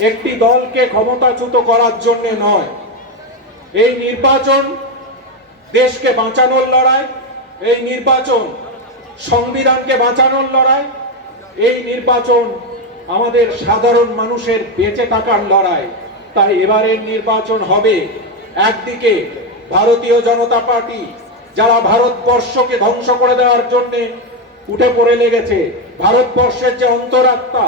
একটি দলকে ক্ষমতাচ্যুত করার জন্য নয়। এই নির্বাচন দেশকে বাঁচানোর লড়াই, এই নির্বাচন সংবিধানকে বাঁচানোর লড়াই, এই নির্বাচন আমাদের সাধারণ মানুষের বেঁচে থাকার লড়াই। তাই এবারের নির্বাচন হবে একদিকে ভারতীয় জনতা পার্টি, যারা ভারতবর্ষকে ধ্বংস করে দেওয়ার জন্য উঠে পড়ে লেগেছে। ভারতবর্ষের যে অন্তরাত্মা,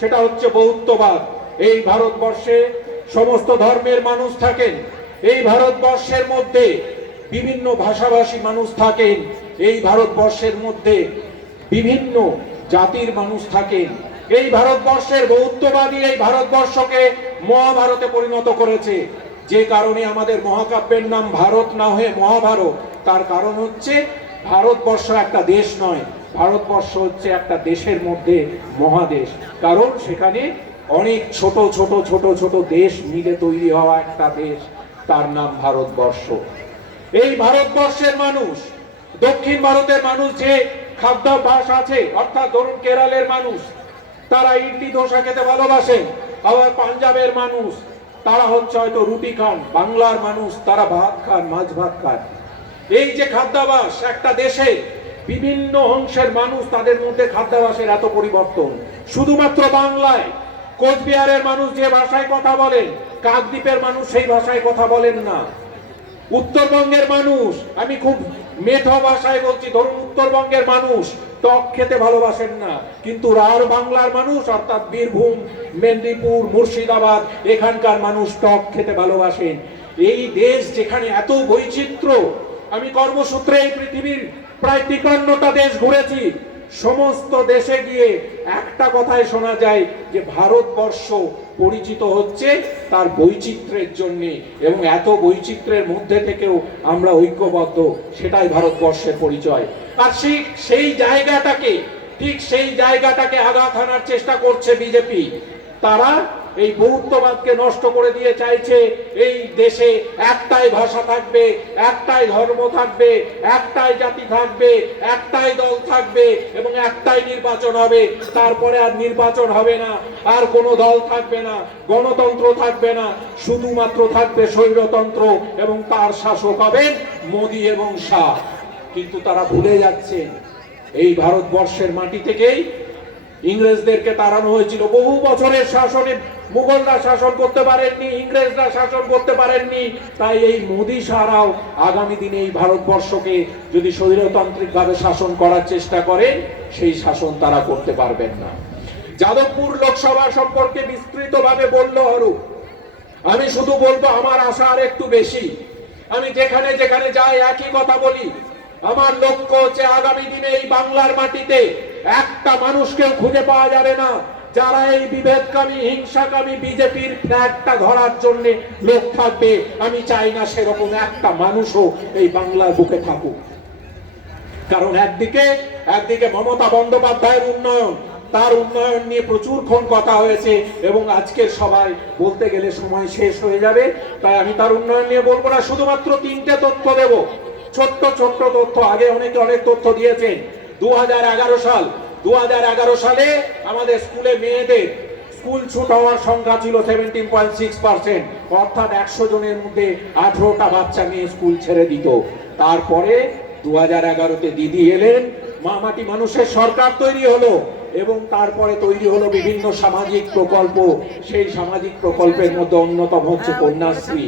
সেটা হচ্ছে বৌদ্ধবাদ। এই ভারতবর্ষে সমস্ত ধর্মের মানুষ থাকেন। এই ভারতবর্ষের মধ্যে বিভিন্ন ভাষাভাষী মানুষ থাকেন। এই ভারতবর্ষের মধ্যে বিভিন্ন জাতির মানুষ থাকেন। এই ভারতবর্ষের বৌদ্ধবাদী এই ভারতবর্ষকে মহাভারতে পরিণত করেছে। যে কারণে আমাদের মহাকাব্যের নাম ভারত না হয়ে মহাভারত। তার কারণ হচ্ছে ভারতবর্ষ একটা দেশ নয়। ভারতবর্ষ হচ্ছে একটা দেশের মধ্যে মহাদেশ। কারণ সেখানে অনেক ছোট ছোট ছোট ছোট দেশ মিলে তৈরি হওয়া একটা দেশ, তার নাম ভারতবর্ষ। এই ভারতবর্ষের মানুষ, দক্ষিণ ভারতের মানুষ যে খাদ্যাভ্যাস আছে, অর্থাৎ ধরুন কেরালের মানুষ, তারা ইডলি দোসা খেতে ভালোবাসেন আবার পাঞ্জাবের মানুষ, তারা হচ্ছে হয়তো রুটি খান, বাংলার মানুষ, তারা ভাত খান, মাছ ভাত খান। এই যে খাদ্যাভ্যাস একটা দেশে, বিভিন্ন অংশের মানুষ তাদের মধ্যে খাদ্যাভ্যাসের এত পরিবর্তন। শুধুমাত্র বাংলায় কোচবিহারের মানুষ যে ভাষায় কথা বলেন কাকদ্বীপের মানুষ সেই ভাষায় কথা বলেন না। উত্তরবঙ্গের মানুষ, আমি খুব মেঠো ভাষায় বলছি, ধরুন উত্তরবঙ্গের মানুষ টক খেতে ভালোবাসেন না, কিন্তু রার বাংলার মানুষ, অর্থাৎ বীরভূম, মেদিনীপুর, মুর্শিদাবাদ, এখানকার মানুষ টক খেতে ভালোবাসেন। এই দেশ যেখানে এত বৈচিত্র্য, আমি কর্মসূত্রে এই পৃথিবীর প্রায় তিপ্পান্নটা দেশ ঘুরেছি সমস্ত দেশে গিয়ে একটা কথাই শোনা যায় যে ভারতবর্ষ পরিচিত হচ্ছে তার বৈচিত্র্যের জন্যে এবং এত বৈচিত্র্যের মধ্যে থেকেও আমরা ঐক্যবদ্ধ, সেটাই ভারতবর্ষের পরিচয়। আর সেই সেই জায়গাটাকে, ঠিক সেই জায়গাটাকে আঘাত হানার চেষ্টা করছে বিজেপি। তারা এই বৌদ্ধবাদকে নষ্ট করে দিয়ে চাইছে এই দেশে একটাই ভাষা থাকবে, একটাই ধর্ম থাকবে, একটাই জাতি থাকবে, একটাই দল থাকবে এবং একটাই নির্বাচন হবে। তারপরে আর নির্বাচন হবে না, আর কোনো দল থাকবে না, গণতন্ত্র থাকবে না, শুধুমাত্র থাকবে স্বৈরতন্ত্র এবং তার শাসক হবেন মোদী এবং শাহ। কিন্তু তারা ভুলে যাচ্ছে, এই ভারতবর্ষের মাটি থেকেই ইংরেজদেরকে তাড়ানো হয়েছিল বহু বছরের শাসনে। মুঘলরা শাসন করতে পারেননি, ইংরেজরা শাসন করতে পারেননি, তাই এই মোদী সারাও আগামী দিনে এই ভারতবর্ষকে যদি স্বৈরতান্ত্রিক ভাবে শাসন করার চেষ্টা করে, সেই শাসন তারা করতে পারবেন না। যাদবপুর লোকসভা সম্পর্কে বিস্তৃতভাবে বলল অরূপ আমি শুধু বলব, আমার আশা আর একটু বেশি। আমি যেখানে যেখানে যাই একই কথা বলি। আমার লক্ষ্য হচ্ছে আগামী দিনে এই বাংলার মাটিতে একটা মানুষকেও খুঁজে পাওয়া যাবে না। যারা এই বিভেদকামী হিংসাকামী বিজেপির ফ্ল্যাগটা ধরার জন্য লোক থাকবে, আমি চাই না সেরকম একটা মানুষও এই বাংলার বুকে থাকুক। কারণ একদিকে একদিকে মমতা বন্দ্যোপাধ্যায়ের উন্নয়ন, তার উন্নয়ন নিয়ে প্রচুর ক্ষণ কথা হয়েছে এবং আজকের সবাই বলতে গেলে সময় শেষ হয়ে যাবে, তাই আমি তার উন্নয়ন নিয়ে বলব না, শুধুমাত্র তিনটে তথ্য দেব। ছোট্ট ছোট্ট তথ্য, আগে অনেকে অনেক তথ্য দিয়েছেন। দু হাজার এগারো সাল দু হাজার এগারো সালে আমাদের স্কুলে মেয়েদের স্কুল ছুট হওয়ার সংখ্যা ছিল সেভেন্টিন পয়েন্ট সিক্স পার্সেন্ট অর্থাৎ একশো জনের মধ্যে আঠেরোটা বাচ্চা মেয়ে স্কুল ছেড়ে দিত। তারপরে দু হাজার এগারোতে দিদি এলেন, মামাটি মানুষের সরকার তৈরি হলো এবং তারপরে তৈরি হলো বিভিন্ন সামাজিক প্রকল্প। সেই সামাজিক প্রকল্পের মধ্যে অন্যতম হচ্ছে কন্যাশ্রী।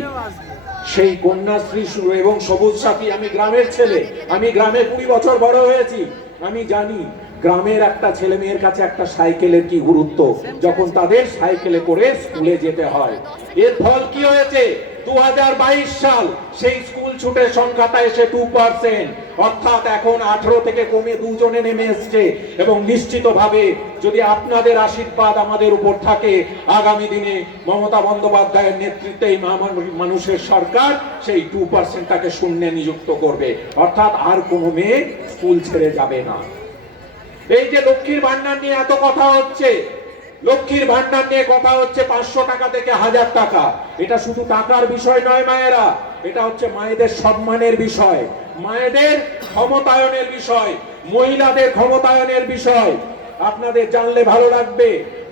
সেই কন্যাশ্রী শুরু এবং সবুজ সাথী, আমি গ্রামের ছেলে, আমি গ্রামে কুড়ি বছর বড় হয়েছি। আমি জানি গ্রামের একটা ছেলে মেয়ের কাছে একটা সাইকেলের কি গুরুত্ব? যখন তাদের সাইকেলে করে স্কুলে যেতে হয়। এর ফল কি হয়েছে? দু সাল সেই স্কুল ছুটের সংখ্যাটা এসে টু অর্থাৎ এখন আঠারো থেকে কমে দুজনে নেমে এসছে। এবং নিশ্চিতভাবে যদি আপনাদের আশীর্বাদ আমাদের উপর থাকে, আগামী দিনে মমতা বন্দ্যোপাধ্যায়ের নেতৃত্বে মানুষের সরকার সেই টু পার্সেন্টটাকে শূন্যে নিযুক্ত করবে। অর্থাৎ আর কোনো মেয়ে স্কুল ছেড়ে যাবে না। এই যে লক্ষ্মীর ভান্ডার নিয়ে এত কথা হচ্ছে, লক্ষ্মীর ভান্ডার নিয়ে কথা হচ্ছে পাঁচশো টাকা থেকে হাজার টাকা। এটা শুধু টাকার বিষয় নয় মায়েরা, এটা হচ্ছে মায়েদের সম্মানের বিষয়, মায়েদের ক্ষমতায়নের বিষয়, মহিলাদের ক্ষমতায়নের বিষয়। আপনাদের জানলে ভালো লাগবে,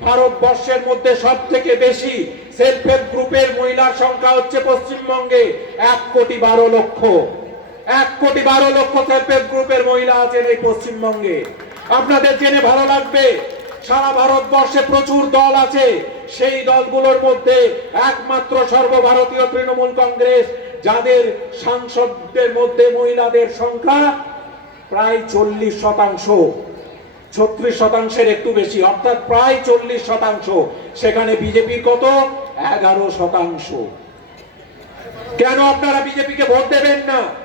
ভারতবর্ষের মধ্যে সব থেকে বেশি সেলফ হেল্প গ্রুপের মহিলার সংখ্যা হচ্ছে পশ্চিমবঙ্গে এক কোটি বারো লক্ষ। এক কোটি বারো লক্ষ সেলফ হেল্প গ্রুপের মহিলা আছেন এই পশ্চিমবঙ্গে। আপনাদের জেনে ভালো লাগবে, সারা ভারতবর্ষে প্রচুর দল আছে। সেই দলগুলোর মধ্যে একমাত্র সর্বভারতীয় তৃণমূল কংগ্রেস, যাদের সাংসদদের মধ্যে মহিলাদের সংখ্যা প্রায় চল্লিশ শতাংশ। ছত্রিশ শতাংশের একটু বেশি, অর্থাৎ প্রায় চল্লিশ শতাংশ। সেখানে বিজেপির কত? এগারো শতাংশ। কেন আপনারা বিজেপিকে ভোট দেবেন না?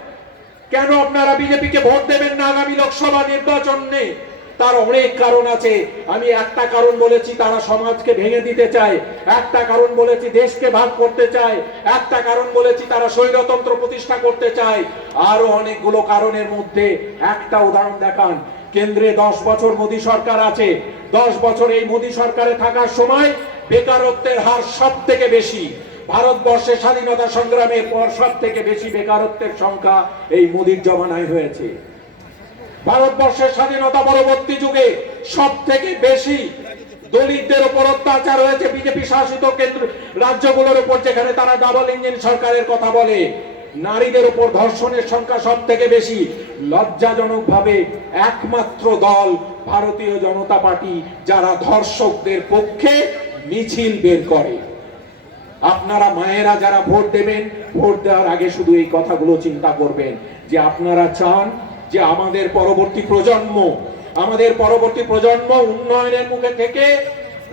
কেন আপনারা বিজেপিকে ভোট দেবেন না আগামী লোকসভা নির্বাচনে তার অনেক কারণ আছে। আমি একটা কারণ বলেছি, তারা সমাজকে ভেঙে দিতে চায়। একটা কারণ বলেছি, দেশকে ভাগ করতে চায়। একটা কারণ বলেছি, তারা স্বৈরতন্ত্র প্রতিষ্ঠা করতে চায়। আরও অনেকগুলো কারণের মধ্যে একটা উদাহরণ দেখান। কেন্দ্রে দশ বছর মোদী সরকার আছে। দশ বছর এই মোদী সরকারে থাকার সময় বেকারত্বের হার সব থেকে বেশি। ভারতবর্ষের স্বাধীনতা সংগ্রামের পর সব থেকে বেশি বেকারত্বের সংখ্যা এই মোদির জমানায় হয়েছে। ভারতবর্ষের স্বাধীনতা পরবর্তী যুগে সব থেকে বেশি দলিতদের উপর অত্যাচার হয়েছে বিজেপি শাসিত কেন্দ্র রাজ্যগুলোর উপর, যেখানে তারা ডাবল ইঞ্জিন সরকারের কথা বলে। নারীদের উপর ধর্ষণের সংখ্যা সব থেকে বেশি। লজ্জাজনক ভাবে একমাত্র দল ভারতীয় জনতা পার্টি, যারা ধর্ষকদের পক্ষে মিছিল বের করে। আপনারা মায়েরা যারা ভোট দেবেন, ভোট দেওয়ার আগে শুধু এই কথাগুলো চিন্তা করবেন যে আপনারা চান যে আমাদের পরবর্তী প্রজন্ম, আমাদের পরবর্তী প্রজন্ম উন্নয়নের মুখে থেকে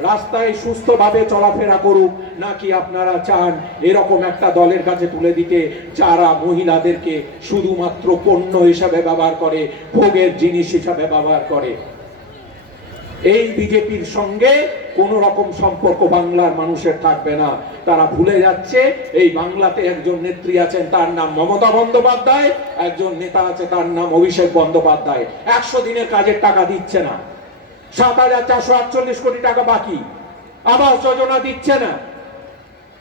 রাস্তায় সুস্থভাবে চলাফেরা করুক, নাকি আপনারা চান এরকম একটা দলের কাছে তুলে দিতে যারা মহিলাদেরকে শুধুমাত্র পণ্য হিসাবে ব্যবহার করে, ভোগের জিনিস হিসাবে ব্যবহার করে। এই বিজেপির সঙ্গে কোন রকম সম্পর্ক বাংলার মানুষের থাকবে না। তারা ভুলে যাচ্ছে, এই বাংলাতে একজন নেত্রী আছেন, তার নাম মমতা বন্দ্যোপাধ্যায়, একজন নেতা আছে, তার নাম অভিষেক বন্দ্যোপাধ্যায়। একশো দিনের কাজের টাকা দিচ্ছে না। সাত হাজার চারশো আটচল্লিশ কোটি টাকা বাকি। আবাস যোজনা দিচ্ছে না।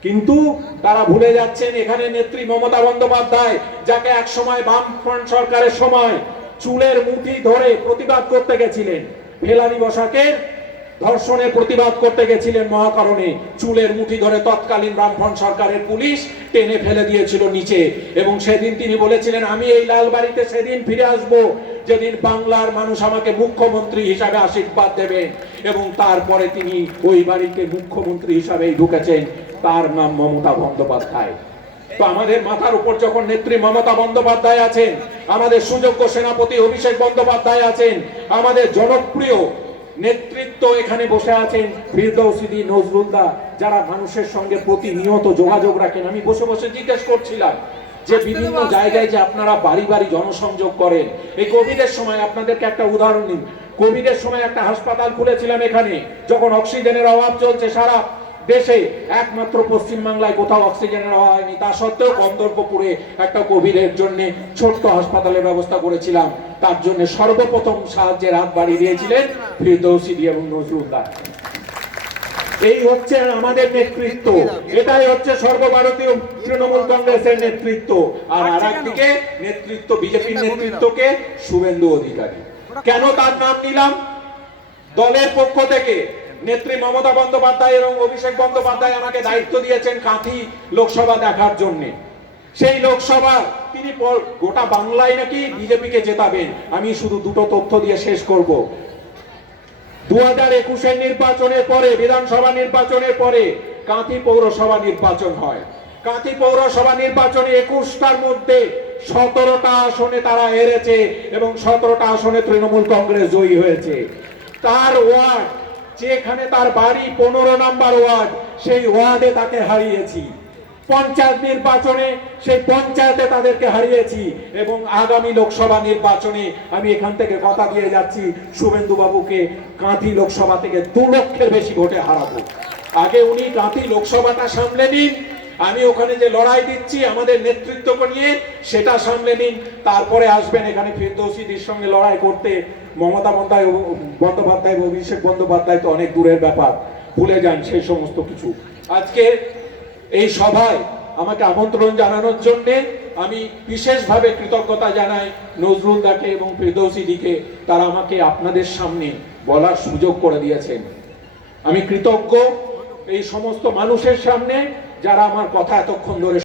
কিন্তু তারা ভুলে যাচ্ছেন, এখানে নেত্রী মমতা বন্দ্যোপাধ্যায়, যাকে এক সময় বামফ্রন্ট সরকারের সময় চুলের মুঠি ধরে প্রতিবাদ করতে গেছিলেন। ফেলানি বসাকে ধর্ষণের প্রতিবাদ করতে গেছিলেন মহাকারণে। চুলের মুঠি ধরে তৎকালীন বামফ্রন্ট সরকারের পুলিশ টেনে ফেলে দিয়েছিল নিচে। এবং সেদিন তিনি বলেছিলেন, আমি এই লাল বাড়িতে সেদিন ফিরে আসব। যেদিন বাংলার মানুষ আমাকে মুখ্যমন্ত্রী হিসাবে আশীর্বাদ দেবেন। এবং তারপরে তিনি ওই বাড়িতে মুখ্যমন্ত্রী হিসাবেই ঢুকেছেন। তার নাম মমতা বন্দ্যোপাধ্যায়। তো আমাদের মাথার উপর যখন নেত্রী মমতা বন্দ্যোপাধ্যায় আছেন, আমাদের সুযোগ্য সেনাপতি অভিষেক বন্দ্যোপাধ্যায় আছেন, আমাদের জনপ্রিয় নেতৃত্ব এখানে বসে আছেন ফিরদৌসিদি নজরুলদা যারা মানুষের সঙ্গে প্রতিনিয়ত যোগাযোগ রাখেন। আমি বসে বসে জিজ্ঞেস করছিলাম যে বিভিন্ন জায়গায় যে আপনারা বাড়ি বাড়ি জনসংযোগ করেন, এই কোভিডের সময় আপনাদেরকে একটা উদাহরণ দিন কোভিডের সময় একটা হাসপাতাল খুলেছিলাম এখানে, যখন অক্সিজেনের অভাব চলছে সারা দেশে একমাত্র পশ্চিম বাংলায় কোথাও অক্সিজেনের অভাব হয়নি। তা সত্ত্বেও কন্দর্পপুরে একটা কোভিডের জন্য ছোট্ট হাসপাতালের ব্যবস্থা করেছিলাম। তার জন্য সর্বপ্রথম সাহায্যের হাত বাড়িয়ে দিয়েছিলেন ফিরদৌসিদি এবং নজরুলদার এই হচ্ছে আমাদের নেতৃত্ব। এটাই হচ্ছে সর্বভারতীয় তৃণমূল কংগ্রেসের নেতৃত্ব। আর আর একদিকে নেতৃত্ব বিজেপির নেতৃত্বকে শুভেন্দু অধিকারী। কেন তার নাম নিলাম? দলের পক্ষ থেকে নেত্রী মমতা বন্দ্যোপাধ্যায় এবং অভিষেক বন্দ্যোপাধ্যায় আমাকে দায়িত্ব দিয়েছেন কাঁথি লোকসভা দেখার জন্য। সেই লোকসভা তিনি গোটা বাংলায় নাকি বিজেপিকে জেতাবেন। আমি শুধু দুটো তথ্য দিয়ে শেষ করব। দু হাজার একুশের নির্বাচনের পরে, বিধানসভা নির্বাচনের পরে কাঁথি পৌরসভা নির্বাচন হয়। কাঁথি পৌরসভা নির্বাচনে একুশটার মধ্যে সতেরোটা আসনে তারা হেরেছে এবং সতেরোটা আসনে তৃণমূল কংগ্রেস জয়ী হয়েছে। তার ওয়ার্ড যেখানে তার বাড়ি পনেরো নাম্বার ওয়ার্ড, সেই ওয়ার্ডে তাকে হারিয়েছি। পঞ্চায়েত নির্বাচনে সেই পঞ্চায়েতে তাদেরকে হারিয়েছি এবং আগামী লোকসভা নির্বাচনে আমি এখান থেকে কথা দিয়ে যাচ্ছি, শুভেন্দুবাবুকে কাঁথি লোকসভা থেকে দু লক্ষের বেশি ভোটে হারাবো। আগে উনি কাঁথি লোকসভাটা সামলে নিন আমি ওখানে যে লড়াই দিচ্ছি, আমাদের নেতৃত্বকে নিয়ে, সেটা সামলে নিন। তারপরে আসবেন এখানে ফিরদৌসিদির সঙ্গে লড়াই করতে। মমতা বন্দ্যোপাধ্যায় বন্দ্যোপাধ্যায়, অভিষেক বন্দ্যোপাধ্যায় তো অনেক দূরের ব্যাপার। ভুলে যান সেই সমস্ত কিছু। আজকে এই সভায় আমাকে আমন্ত্রণ জানানোর জন্য আমি বিশেষভাবে কৃতজ্ঞতা জানাই নজরুল দাকে এবং ফিরদৌসিদিকে তারা আমাকে আপনাদের সামনে বলার সুযোগ করে দিয়েছেন। আমি কৃতজ্ঞ এই সমস্ত মানুষের সামনে। যারা আমার কথা এতক্ষণ ধরে